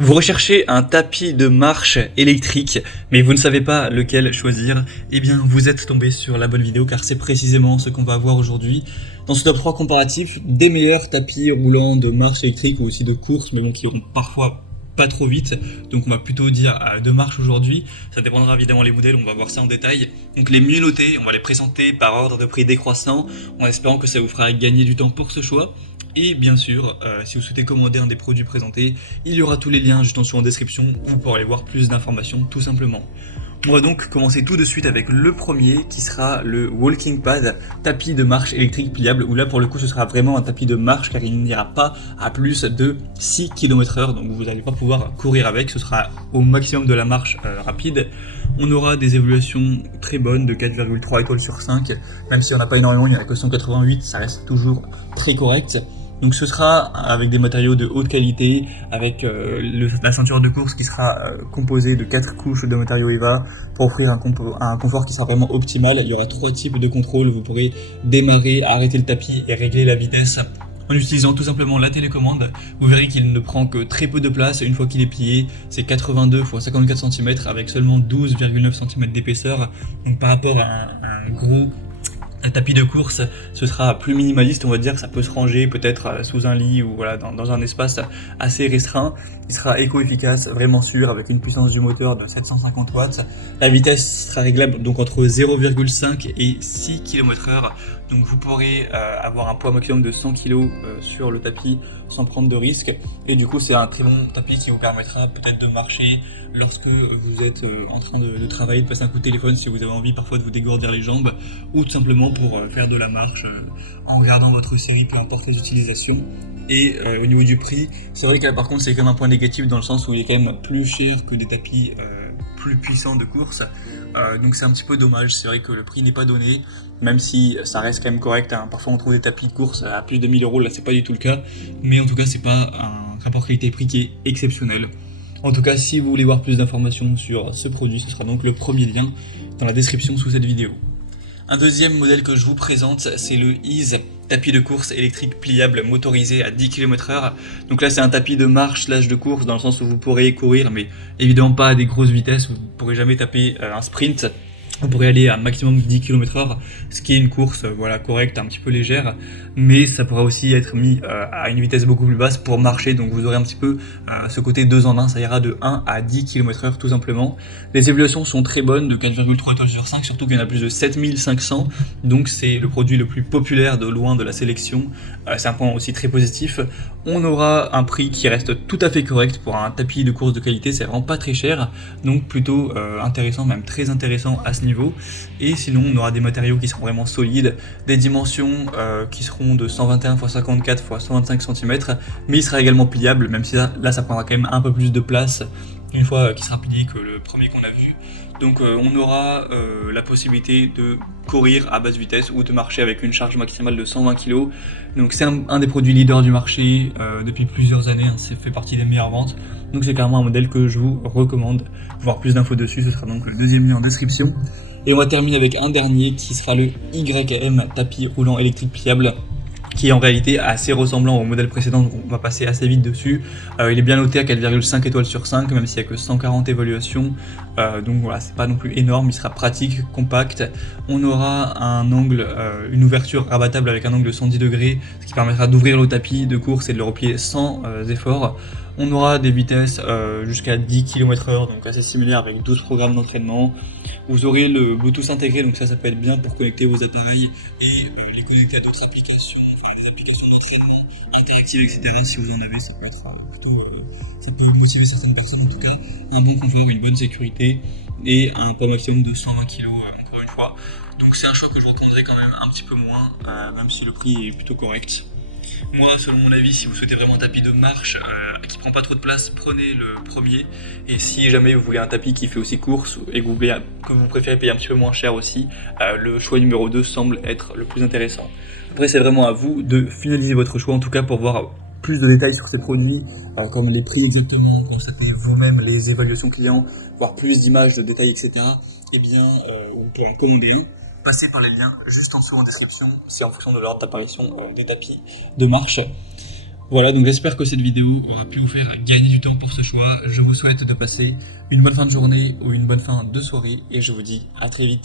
Vous recherchez un tapis de marche électrique, mais vous ne savez pas lequel choisir. Eh bien, vous êtes tombé sur la bonne vidéo car c'est précisément ce qu'on va voir aujourd'hui dans ce top 3 comparatif des meilleurs tapis roulants de marche électrique ou aussi de course, mais bon, qui iront parfois pas trop vite. Donc on va plutôt dire de marche aujourd'hui. Ça dépendra évidemment les modèles, on va voir ça en détail. Donc les mieux notés, on va les présenter par ordre de prix décroissant, en espérant que ça vous fera gagner du temps pour ce choix. Et bien sûr, si vous souhaitez commander un des produits présentés, il y aura tous les liens juste en dessous en description où vous pourrez aller voir plus d'informations tout simplement. On va donc commencer tout de suite avec le premier qui sera le Walking Pad, tapis de marche électrique pliable, où là pour le coup ce sera vraiment un tapis de marche car il n'ira pas à plus de 6 km/h, donc vous n'allez pas pouvoir courir avec, ce sera au maximum de la marche rapide. On aura des évaluations très bonnes de 4,3 étoiles sur 5, même si on n'a pas énormément, il n'y en a que 188, ça reste toujours très correct. Donc ce sera avec des matériaux de haute qualité, avec la ceinture de course qui sera composée de 4 couches de matériaux EVA pour offrir un confort qui sera vraiment optimal. Il y aura 3 types de contrôle, vous pourrez démarrer, arrêter le tapis et régler la vitesse en utilisant tout simplement la télécommande. Vous verrez qu'il ne prend que très peu de place une fois qu'il est plié, c'est 82 x 54 cm avec seulement 12,9 cm d'épaisseur. Donc par rapport à un tapis de course, ce sera plus minimaliste, on va dire, ça peut se ranger peut-être sous un lit ou voilà, dans un espace assez restreint. Il sera éco-efficace, vraiment sûr, avec une puissance du moteur de 750 watts. La vitesse sera réglable donc entre 0,5 et 6 km/h. Donc vous pourrez avoir un poids maximum de 100 kg sur le tapis sans prendre de risque. Et du coup c'est un très bon tapis qui vous permettra peut-être de marcher lorsque vous êtes en train de travailler, de passer un coup de téléphone si vous avez envie parfois de vous dégourdir les jambes, ou tout simplement pour faire de la marche en regardant votre série, peu importe les utilisations. Et au niveau du prix, c'est vrai que là par contre c'est quand même un point négatif dans le sens où il est quand même plus cher que des tapis plus puissants de course. Donc c'est un petit peu dommage, c'est vrai que le prix n'est pas donné, même si ça reste quand même correct, hein. Parfois on trouve des tapis de course à plus de 1000 euros, là c'est pas du tout le cas, mais en tout cas c'est pas un rapport qualité-prix qui est exceptionnel. En tout cas, si vous voulez voir plus d'informations sur ce produit, ce sera donc le premier lien dans la description sous cette vidéo. Un deuxième modèle que je vous présente, c'est le Ease, tapis de course électrique pliable motorisé à 10 km/h. Donc là c'est un tapis de marche slash de course dans le sens où vous pourrez courir, mais évidemment pas à des grosses vitesses, vous ne pourrez jamais taper un sprint. Vous pourrez aller à un maximum 10 km/h, ce qui est une course voilà, correcte, un petit peu légère, mais ça pourra aussi être mis à une vitesse beaucoup plus basse pour marcher, donc vous aurez un petit peu ce côté 2 en 1, ça ira de 1 à 10 km/h tout simplement. Les évaluations sont très bonnes, de 4,3 étoiles sur 5, surtout qu'il y en a plus de 7500, donc c'est le produit le plus populaire de loin de la sélection, c'est un point aussi très positif. On aura un prix qui reste tout à fait correct pour un tapis de course de qualité, c'est vraiment pas très cher, donc plutôt intéressant, même très intéressant à ce niveau. Et sinon on aura des matériaux qui seront vraiment solides, des dimensions qui seront de 121 x 54 x 125 cm, mais il sera également pliable, même si là ça prendra quand même un peu plus de place une fois qu'il sera plié que le premier qu'on a vu. Donc on aura la possibilité de courir à basse vitesse ou de marcher avec une charge maximale de 120 kg. Donc c'est un des produits leaders du marché depuis plusieurs années, hein, c'est fait partie des meilleures ventes. Donc c'est clairement un modèle que je vous recommande. Pour voir plus d'infos dessus, ce sera donc le deuxième lien en description. Et on va terminer avec un dernier qui sera le YM, tapis roulant électrique pliable, qui est en réalité assez ressemblant au modèle précédent, donc on va passer assez vite dessus. Il est bien noté à 4,5 étoiles sur 5, même s'il n'y a que 140 évaluations, donc voilà, c'est pas non plus énorme, il sera pratique, compact. On aura un angle, une ouverture rabattable avec un angle de 110 degrés, ce qui permettra d'ouvrir le tapis de course et de le replier sans effort. On aura des vitesses jusqu'à 10 km/h, donc assez similaire avec 12 programmes d'entraînement. Vous aurez le Bluetooth intégré, donc ça peut être bien pour connecter vos appareils et les connecter à d'autres applications, des applications d'entraînement interactives, etc. Si vous en avez, ça peut être plutôt, ça peut motiver certaines personnes en tout cas. Un bon confort, une bonne sécurité et un poids maximum de 120 kg encore une fois. Donc c'est un choix que je recommanderais quand même un petit peu moins, même si le prix est plutôt correct. Moi, selon mon avis, si vous souhaitez vraiment un tapis de marche qui prend pas trop de place, prenez le premier. Et si jamais vous voulez un tapis qui fait aussi course et que vous préférez payer un petit peu moins cher aussi, le choix numéro 2 semble être le plus intéressant. Après, c'est vraiment à vous de finaliser votre choix, en tout cas pour voir plus de détails sur ces produits, comme les prix exactement, constatez vous-même les évaluations clients, voir plus d'images, de détails, etc. Eh bien, vous pourrez en commander un. Passez par les liens juste en dessous en description, c'est en fonction de l'ordre d'apparition des tapis de marche. Voilà, donc j'espère que cette vidéo aura pu vous faire gagner du temps pour ce choix. Je vous souhaite de passer une bonne fin de journée ou une bonne fin de soirée et je vous dis à très vite.